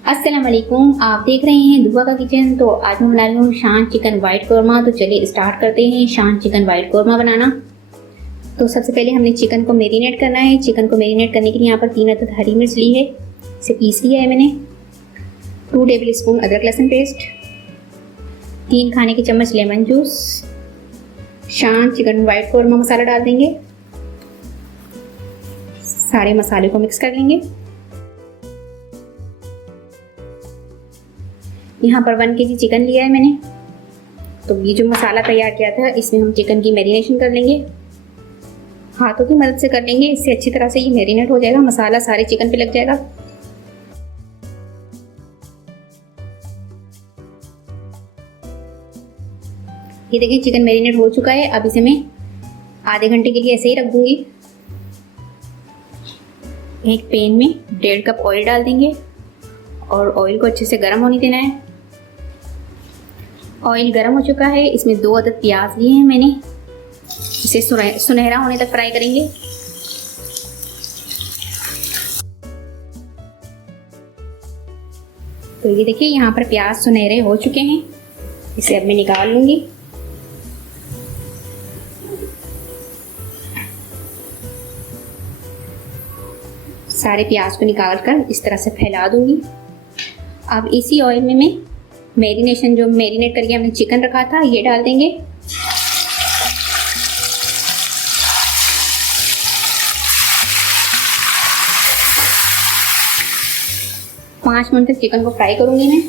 अस्सलाम वालेकुम, आप देख रहे हैं दुआ का किचन। तो आज मैं बना रही हूँ शान चिकन वाइट कौरमा। तो चलिए स्टार्ट करते हैं शान चिकन वाइट कौरमा बनाना। तो सबसे पहले हमने चिकन को मैरिनेट करना है। चिकन को मैरिनेट करने के लिए यहाँ पर 3 अदद हरी मिर्च ली है, इसे पीस लिया है मैंने। 2 टेबल स्पून अदरक लहसुन पेस्ट, 3 खाने के चम्मच लेमन जूस, शान चिकन वाइट कौरमा मसाला डाल देंगे। सारे मसाले को मिक्स कर लेंगे। यहाँ पर 1 kg चिकन लिया है मैंने। तो ये जो मसाला तैयार किया था इसमें हम चिकन की मैरिनेशन कर लेंगे। हाथों की मदद से कर लेंगे, इससे अच्छी तरह से ये मैरिनेट हो जाएगा, मसाला सारे चिकन पे लग जाएगा। ये देखिए चिकन मैरिनेट हो चुका है। अब इसे मैं आधे घंटे के लिए ऐसे ही रख दूंगी। एक पैन में 1.5 कप ऑयल डाल देंगे और ऑयल को अच्छे से गर्म होने देना है। ऑयल गर्म हो चुका है, इसमें 2 अदद प्याज लिए हैं मैंने, इसे सुनहरा होने तक फ्राई करेंगे। तो ये देखिए यहाँ पर प्याज सुनहरे हो चुके हैं, इसे अब मैं निकाल लूंगी। सारे प्याज को निकाल कर इस तरह से फैला दूंगी। अब इसी ऑयल में मैं मैरिनेशन जो मैरिनेट करके हमने चिकन रखा था ये डाल देंगे। पाँच मिनट तक चिकन को फ्राई करूंगी मैं।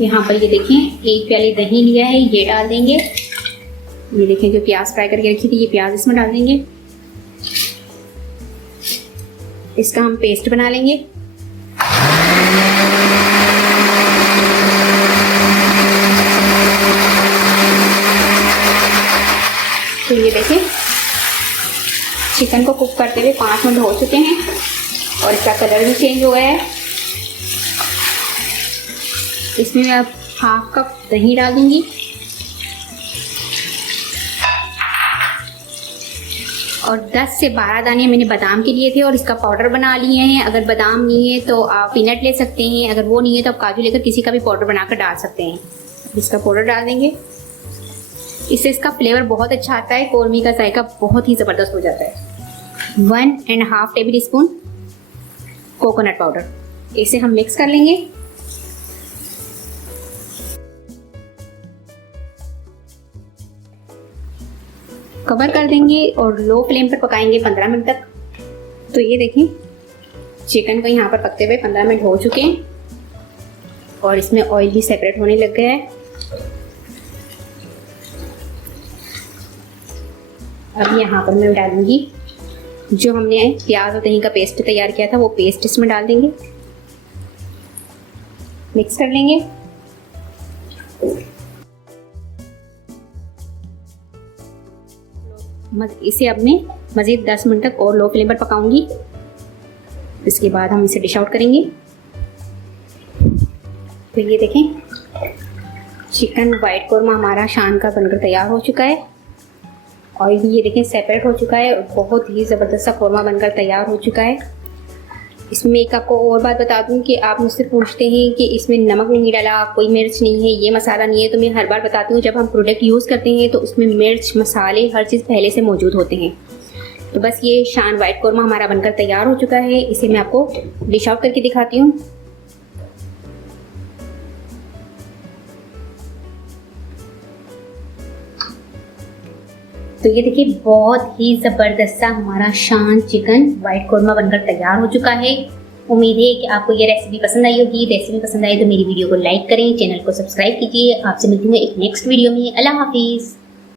यहाँ पर ये देखें 1 प्याली दही लिया है, ये डाल देंगे। ये देखें जो प्याज फ्राई करके रखी थी ये प्याज इसमें डाल देंगे। इसका हम पेस्ट बना लेंगे। तो ये देखें चिकन को कुक करते हुए 5 मिनट हो चुके हैं और इसका कलर भी चेंज हो गया है। इसमें मैं अब 1/2 कप दही डाल दूंगी और 10 से 12 दाने मैंने बादाम के लिए थे और इसका पाउडर बना लिए हैं। अगर बादाम नहीं है तो आप पीनट ले सकते हैं, अगर वो नहीं है तो आप काजू लेकर किसी का भी पाउडर बनाकर डाल सकते हैं। इसका पाउडर डाल देंगे, इससे इसका फ्लेवर बहुत अच्छा आता है, कौरमे का जायका बहुत ही ज़बरदस्त हो जाता है। 1.5 टेबल स्पून कोकोनट पाउडर, इसे हम मिक्स कर लेंगे। कवर कर देंगे और लो फ्लेम पर पकाएंगे 15 मिनट तक। तो ये देखें चिकन को यहाँ पर पकते हुए 15 मिनट हो चुके हैं और इसमें ऑयल भी सेपरेट होने लग गया है। अब यहाँ पर मैं डालूंगी जो हमने प्याज और दही का पेस्ट तैयार किया था, वो पेस्ट इसमें डाल देंगे, मिक्स कर लेंगे। इसे अब मैं मज़ीद 10 मिनट तक और लो फ्लेम पर पकाऊंगी। इसके बाद हम इसे डिश आउट करेंगे। तो ये देखें चिकन वाइट कौरमा हमारा शान का बनकर तैयार हो चुका है। ऑयल भी ये देखें सेपरेट हो चुका है और बहुत ही ज़बरदस्त सा कौरमा बनकर तैयार हो चुका है। इसमें एक आपको और बात बता दूं कि आप मुझसे पूछते हैं कि इसमें नमक नहीं डाला, कोई मिर्च नहीं है, ये मसाला नहीं है। तो मैं हर बार बताती हूँ जब हम प्रोडक्ट यूज़ करते हैं तो उसमें मिर्च मसाले हर चीज़ पहले से मौजूद होते हैं। तो बस ये शान वाइट कौरमा हमारा बनकर तैयार हो चुका है। इसे मैं आपको डिश आउट करके दिखाती हूँ। तो ये देखिए बहुत ही ज़बरदस्त सा हमारा शान चिकन वाइट कौरमा बनकर तैयार हो चुका है। उम्मीद है कि आपको ये रेसिपी पसंद आई होगी। रेसिपी पसंद आई तो मेरी वीडियो को लाइक करें, चैनल को सब्सक्राइब कीजिए। आपसे मिलती हूँ एक नेक्स्ट वीडियो में। अल्लाह हाफिज़।